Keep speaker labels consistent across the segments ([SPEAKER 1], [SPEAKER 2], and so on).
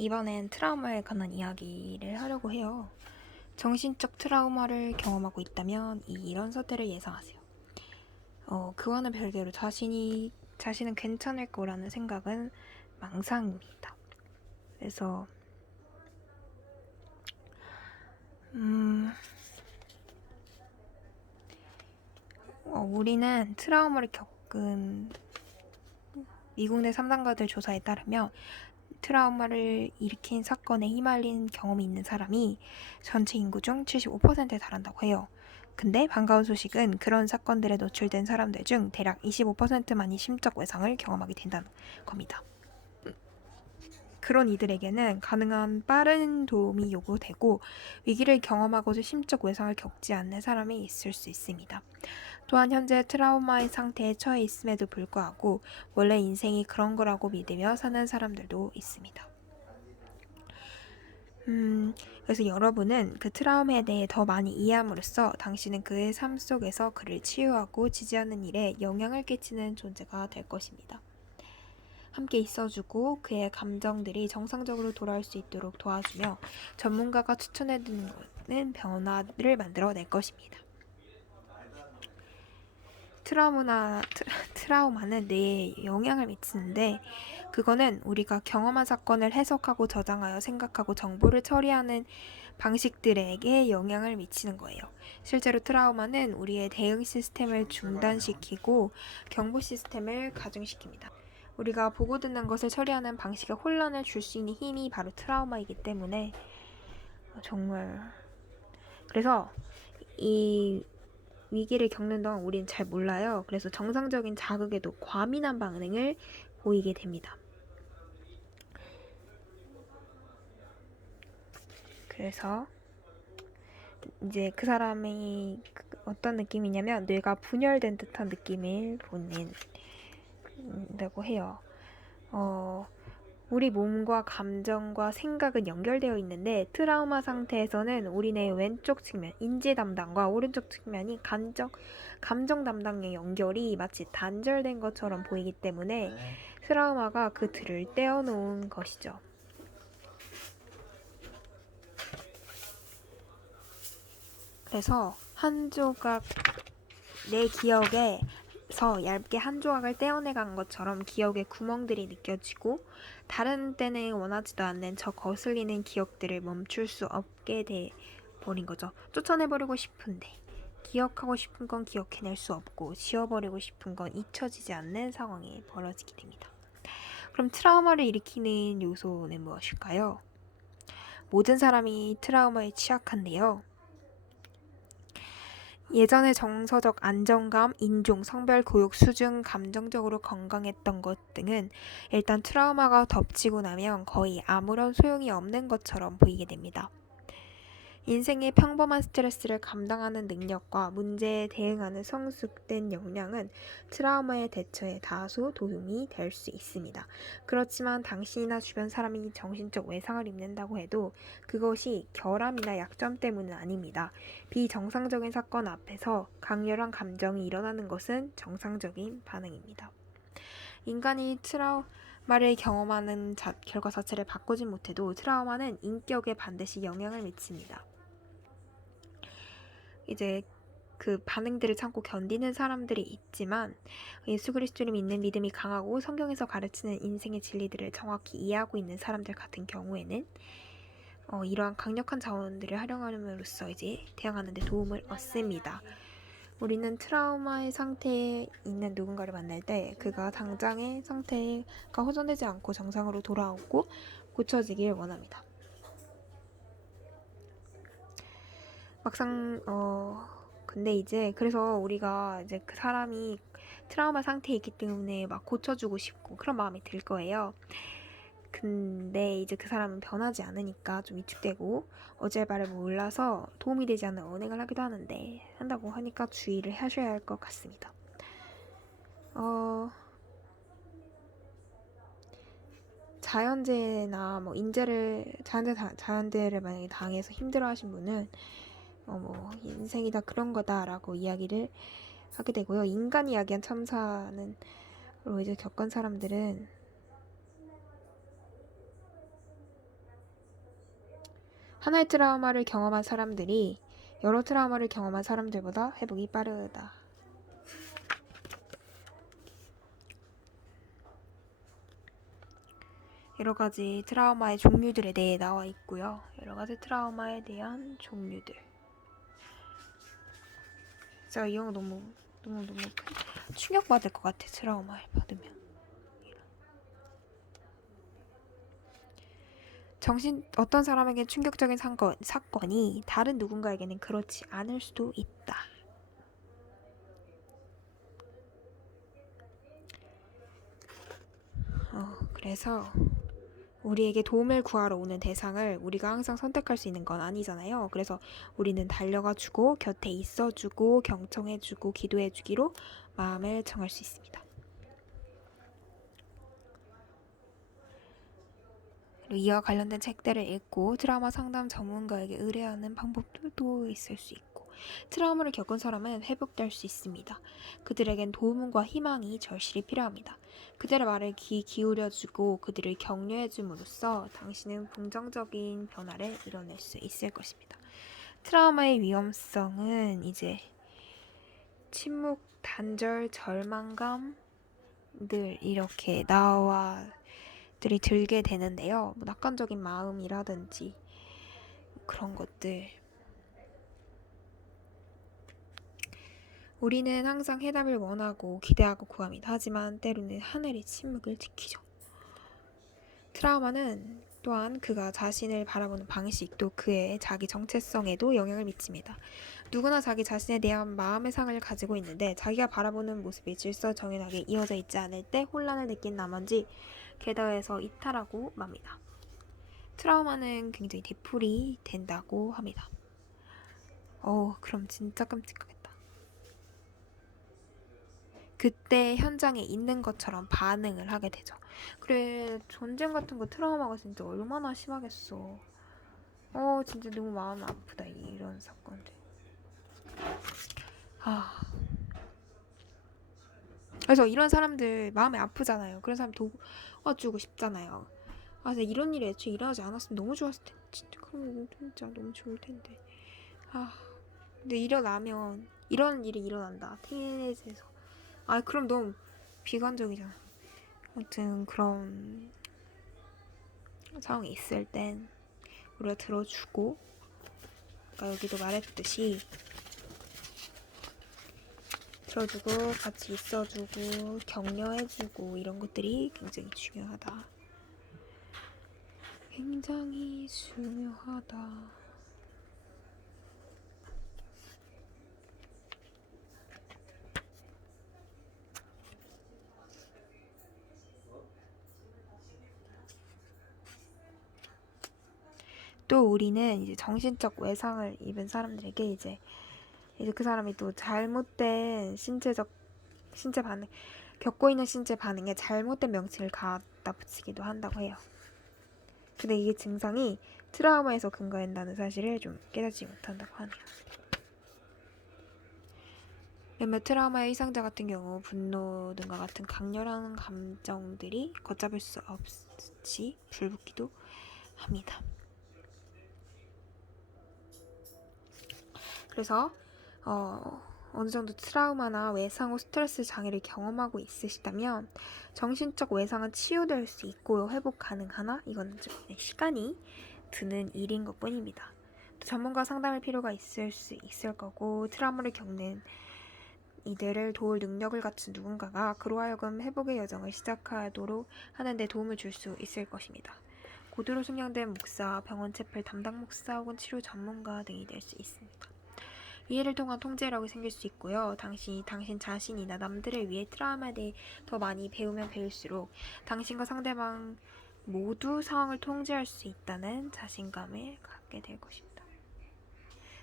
[SPEAKER 1] 이번엔 트라우마에 관한 이야기를 하려고 해요. 정신적 트라우마를 경험하고 있다면 이- 이런 사태를 예상하세요. 어, 그와는 별개로 자신이 자신은 괜찮을 거라는 생각은 망상입니다. 그래서 음, 어, 우리는 트라우마를 겪은 미국 내 3단가들 조사에 따르면 트라우마를 일으킨 사건에 휘말린 경험이 있는 사람이 전체 인구 중 75%에 달한다고 해요. 근데 반가운 소식은 그런 사건들에 노출된 사람들 중 대략 25%만이 심적 외상을 경험하게 된다는 겁니다. 그런 이들에게는 가능한 빠른 도움이 요구되고 위기를 경험하고도 심적 외상을 겪지 않는 사람이 있을 수 있습니다. 또한 현재 트라우마의 상태에 처해 있음에도 불구하고 원래 인생이 그런 거라고 믿으며 사는 사람들도 있습니다. 음, 그래서 여러분은 그 트라우마에 대해 더 많이 이해함으로써 당신은 그의 삶 속에서 그를 치유하고 지지하는 일에 영향을 끼치는 존재가 될 것입니다. 함께 있어주고 그의 감정들이 정상적으로 돌아올 수 있도록 도와주며 전문가가 추천해주는 변화를 만들어낼 것입니다. 트라우마나 트, 트라 우마는 뇌에 영향을 미치는데 그거는 우리가 경험한 사건을 해석하고 저장하여 생각하고 정보를 처리하는 방식들에게 영향을 미치는 거예요. 실제로 트라우마는 우리의 대응 시스템을 중단시키고 경보 시스템을 가중시킵니다. 우리가 보고 듣는 것을 처리하는 방식에 혼란을 줄 수 있는 힘이 바로 트라우마이기 때문에 정말 그래서 이 위기를 겪는 동안 우리는 잘 몰라요. 그래서 정상적인 자극에도 과민한 반응을 보이게 됩니다. 그래서 이제 그 사람이 그 어떤 느낌이냐면 뇌가 분열된 듯한 느낌을 보낸 다고 해요. 어, 우리 몸과 감정과 생각은 연결되어 있는데 트라우마 상태에서는 우리 뇌 왼쪽 측면, 인지 담당과 오른쪽 측면이 감정, 감정 담당의 연결이 마치 단절된 것처럼 보이기 때문에 트라우마가 그 틀을 떼어놓은 것이죠. 그래서 한 조각 내 기억에 서 얇게 한 조각을 떼어내간 것처럼 기억의 구멍들이 느껴지고 다른 때는 원하지도 않는 저 거슬리는 기억들을 멈출 수 없게 돼 버린 거죠. 쫓아내버리고 싶은데 기억하고 싶은 건 기억해낼 수 없고 지워버리고 싶은 건 잊혀지지 않는 상황이 벌어지게 됩니다. 그럼 트라우마를 일으키는 요소는 무엇일까요? 모든 사람이 트라우마에 취약한데요. 예전의 정서적 안정감, 인종, 성별, 교육 수준, 감정적으로 건강했던 것 등은 일단 트라우마가 덮치고 나면 거의 아무런 소용이 없는 것처럼 보이게 됩니다. 인생의 평범한 스트레스를 감당하는 능력과 문제에 대응하는 성숙된 역량은 트라우마의 대처에 다소 도움이 될 수 있습니다. 그렇지만 당신이나 주변 사람이 정신적 외상을 입는다고 해도 그것이 결함이나 약점 때문은 아닙니다. 비정상적인 사건 앞에서 강렬한 감정이 일어나는 것은 정상적인 반응입니다. 인간이 트라우 마를 경험하는 자, 결과 자체를 바꾸진 못해도 트라우마는 인격에 반드시 영향을 미칩니다. 이제 그 반응들을 참고 견디는 사람들이 있지만 예수 그리스도를 믿는 믿음이 강하고 성경에서 가르치는 인생의 진리들을 정확히 이해하고 있는 사람들 같은 경우에는 어, 이러한 강력한 자원들을 활용함으로써 이제 대응하는 데 도움을 얻습니다. 우리는 트라우마의 상태에 있는 누군가를 만날 때 그가 당장의 상태가 호전되지 않고 정상으로 돌아오고 고쳐지길 원합니다. 막상 어 근데 이제 그래서 우리가 이제 그 사람이 트라우마 상태에 있기 때문에 막 고쳐주고 싶고 그런 마음이 들 거예요. 근데 이제 그 사람은 변하지 않으니까 좀 위축되고 어제 말을 몰라서 도움이 되지 않는 언행을 하기도 하는데 한다고 하니까 주의를 하셔야 할 것 같습니다. 어 자연재해나 뭐 인재를 자연재 자연재해를 만약에 당해서 힘들어하신 분은 어, 뭐 인생이 다 그런 거다라고 이야기를 하게 되고요. 인간이 이야기한 참사는 로 이제 겪은 사람들은 하나의 트라우마를 경험한 사람들이 여러 트라우마를 경험한 사람들보다 회복이 빠르다. 여러 가지 트라우마의 종류들에 대해 나와 있고요. 여러 가지 트라우마에 대한 종류들. 제가 이 영화 너무 너무 너무 충격 받을 것 같아 트라우마를 받으면. 정신 어떤 사람에게 충격적인 사건, 사건이 다른 누군가에게는 그렇지 않을 수도 있다. 어, 그래서 우리에게 도움을 구하러 오는 대상을 우리가 항상 선택할 수 있는 건 아니잖아요. 그래서 우리는 달려가 주고 곁에 있어 주고 경청해 주고 기도해 주기로 마음을 정할 수 있습니다. 그리고 이와 관련된 책들을 읽고 트라우마 상담 전문가에게 의뢰하는 방법도 있을 수 있고 트라우마를 겪은 사람은 회복될 수 있습니다. 그들에겐 도움과 희망이 절실히 필요합니다. 그들의 말을 귀 기울여주고 그들을 격려해줌으로써 당신은 긍정적인 변화를 이뤄낼 수 있을 것입니다. 트라우마의 위험성은 이제 침묵, 단절, 절망감 늘 이렇게 나와 들이 들게 되는데요. 뭐 낙관적인 마음이라든지 그런 것들 우리는 항상 해답을 원하고 기대하고 구합니다. 하지만 때로는 하늘의 침묵을 지키죠. 트라우마는 또한 그가 자신을 바라보는 방식 또 그의 자기 정체성에도 영향을 미칩니다. 누구나 자기 자신에 대한 마음의 상을 가지고 있는데 자기가 바라보는 모습이 질서 정연하게 이어져 있지 않을 때 혼란을 느낀 나머지 궤도에서 이탈하고 맙니다. 트라우마는 굉장히 되풀이 된다고 합니다. 어, 그럼 진짜 끔찍하겠다. 그때 현장에 있는 것처럼 반응을 하게 되죠. 그래, 전쟁 같은 거 트라우마가 진짜 얼마나 심하겠어. 어, 진짜 너무 마음 아프다, 이런 사건들. 아. 그래서 이런 사람들 마음이 아프잖아요. 그런 사람 도와주고 싶잖아요. 아, 근데 이런 일이 애초에 일어나지 않았으면 너무 좋았을 텐데. 진짜, 그러면 진짜 너무 좋을 텐데. 아. 근데 일어나면, 이런 일이 일어난다. 테넷에서. 아 그럼 너무 비관적이잖아. 아무튼 그런 상황이 있을 땐 우리가 들어주고 아까 여기도 말했듯이 들어주고 같이 있어주고 격려해주고 이런 것들이 굉장히 중요하다. 굉장히 중요하다. 또 우리는 이제 정신적 외상을 입은 사람들에게 이제 이제 그 사람이 또 잘못된 신체적 신체 반응 겪고 있는 신체 반응에 잘못된 명칭을 갖다 붙이기도 한다고 해요. 근데 이게 증상이 트라우마에서 근거한다는 사실을 좀 깨닫지 못한다고 하네요. 몇몇 트라우마의 이상자 같은 경우 분노 등과 같은 강렬한 감정들이 걷잡을 수 없이 불붙기도 합니다. 그래서 어, 어느 정도 트라우마나 외상 후 스트레스 장애를 경험하고 있으시다면 정신적 외상은 치유될 수 있고 회복 가능하나 이건 좀 시간이 드는 일인 것 뿐입니다. 또 전문가 상담할 필요가 있을 수 있을 거고 트라우마를 겪는 이들을 도울 능력을 갖춘 누군가가 그로 하여금 회복의 여정을 시작하도록 하는데 도움을 줄 수 있을 것입니다. 고도로 숙련된 목사, 병원 체플 담당 목사 혹은 치료 전문가 등이 될 수 있습니다. 이해를 통한 통제력이 생길 수 있고요. 당신이 당신 자신이나 남들을 위해 트라우마에 대해 더 많이 배우면 배울수록 당신과 상대방 모두 상황을 통제할 수 있다는 자신감을 갖게 될 것입니다.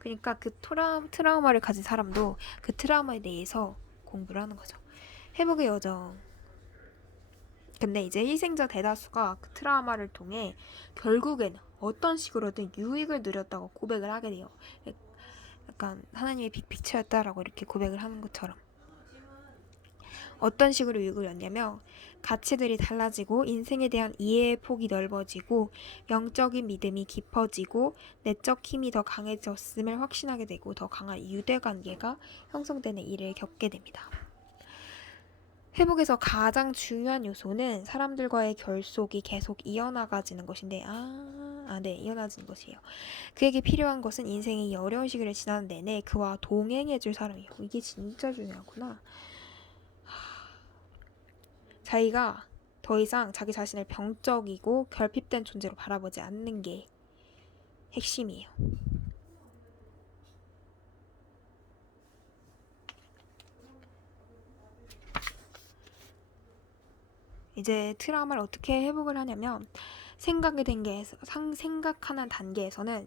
[SPEAKER 1] 그러니까 그 트라, 트라우마를 가진 사람도 그 트라우마에 대해서 공부를 하는 거죠. 회복의 여정. 근데 이제 희생자 대다수가 그 트라우마를 통해 결국에는 어떤 식으로든 유익을 누렸다고 고백을 하게 돼요. 약간 하나님의 빅픽처였다라고 이렇게 고백을 하는 것처럼 어떤 식으로 얻냐면 가치들이 달라지고 인생에 대한 이해의 폭이 넓어지고 영적인 믿음이 깊어지고 내적 힘이 더 강해졌음을 확신하게 되고 더 강한 유대 관계가 형성되는 일을 겪게 됩니다. 회복에서 가장 중요한 요소는 사람들과의 결속이 계속 이어나가지는 것인데, 아, 아, 네, 이어나지는 것이에요. 그에게 필요한 것은 인생의 이 어려운 시기를 지나는 내내 그와 동행해줄 사람이에요. 이게 진짜 중요하구나. 하, 자기가 더 이상 자기 자신을 병적이고 결핍된 존재로 바라보지 않는 게 핵심이에요. 이제 트라우마를 어떻게 회복을 하냐면 생각이 된 게, 상, 생각하는 단계에서는